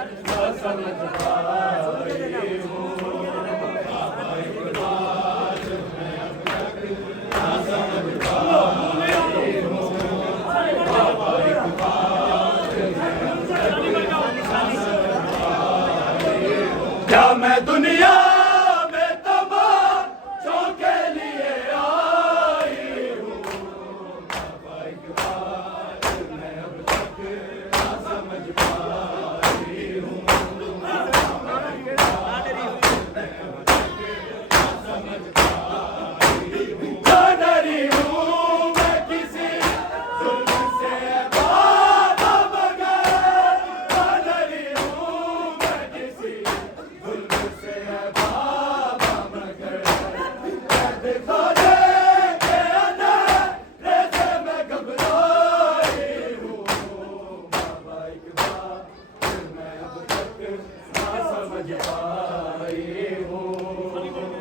ना समझ पाई हूँ। बाबा इकबाल मैं अब तक ना समझ पाई हूँ। बाबा इकबाल मैं अब तक ना समझ पाई हूँ। क्या मैं दुनिया में तमाशों के लिए आई हूँ। बाबा इकबाल मैं अब तक ना समझ पाई हूँ। डरी हूँ मैं किसी जुल्म से बाबा मगर, डरी हूँ मैं किसी जुल्म से बाबा मगर। कैद खाने के अंधेरे से मैं घबराई हूँ। बाबा इकबाल मैं अब तक ना समझ पाई हूँ।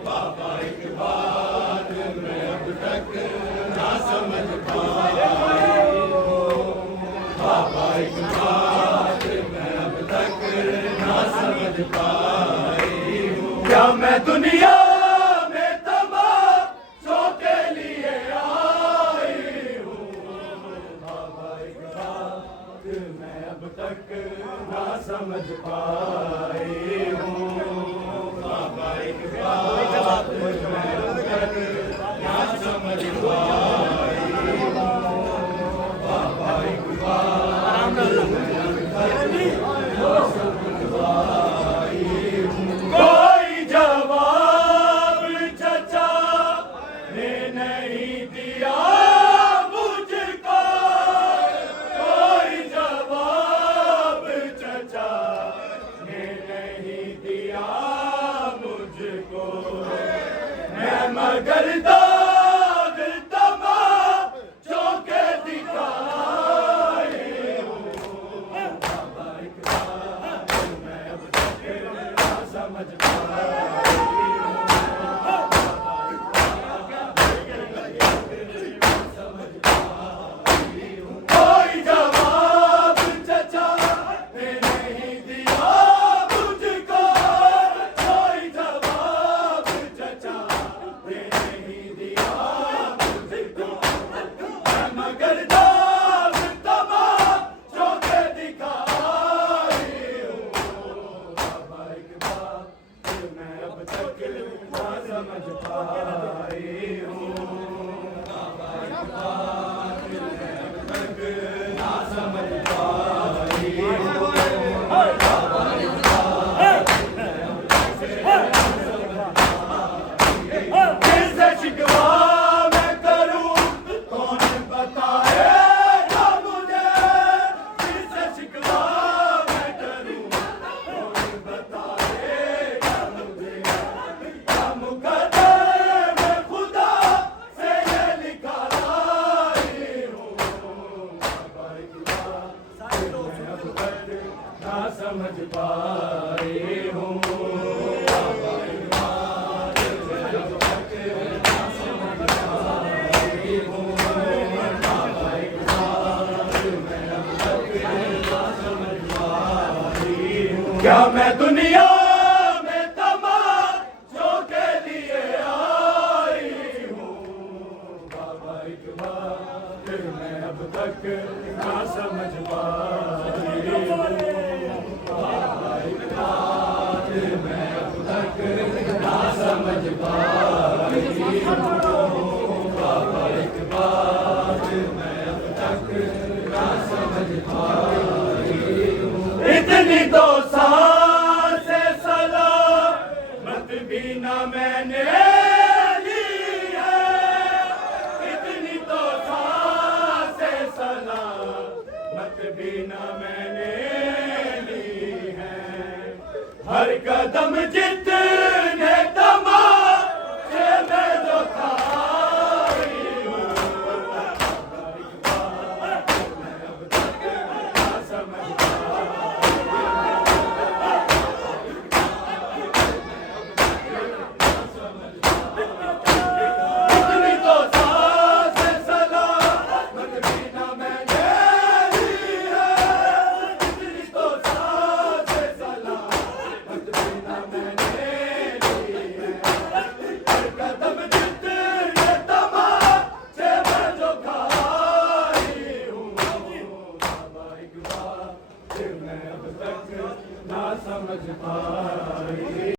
बाबा इकबाल मैं अब तक ना समझ पाई हूँ। बाबा इकबाल मैं अब तक ना समझ पाई हूँ। क्या मैं दुनिया में तमाशों के लिए आई हूँ। बाबा इकबाल मैं अब तक ना समझ पाई हूँ। बाबा इकबाल मैं अब तक ना समझ पाई हूँ। बाबा इकबाल कोई जवाब चचा ने नहीं दिया मुझको। कोई जवाब चचा ने नहीं दिया मुझको। मैं मगर दाग तमाशों के दिखाई हूँ। बाबा इकबाल मैं अब तक ना समझ पाई हूँ। समझ पाई हूँ। कोई जवाब चचा ने नहीं दिया मुझको। कोई जवाब चचा ने नहीं दिया मुझको। मैं मगर दाग तमाशों के दिखाई हूँ। बाबा इकबाल मैं अब तक ना समझ पाई हूँ। बाबा इकबाल मैं अब तक ना समझ पाई हूँ। बाबा इकबाल मैं अब तक ना समझ पाई हूँ। किससे शिकवा मैं करूँ कौन बताएगा मुझे। किससे शिकवा मैं करूँ कौन बताएगा मुझे। क्या मुकद्दर में खुदा से ये लिखा लाई हूँ। बाबा इकबाल मैं अब तक ना समझ पाई हूँ। बाबा इकबाल मैं अब तक ना समझ पाई हूँ। बाबा इकबाल मैं अब तक ना समझ पाई हूँ। क्या मैं दुनिया में तमाशों के लिए आई हूँ। बाबा इकबाल मैं अब तक ना समझ पाई हूँ। बाबा इकबाल मैं अब तक ना समझ पाई हूँ। बाबा इकबाल मैं अब तक ना समझ पाई हूँ। इतनी तो सांसें सलामत भी ना मैंने ली है। इतनी तो सांसें सलामत भी ना मैंने ली है। हर कदम जित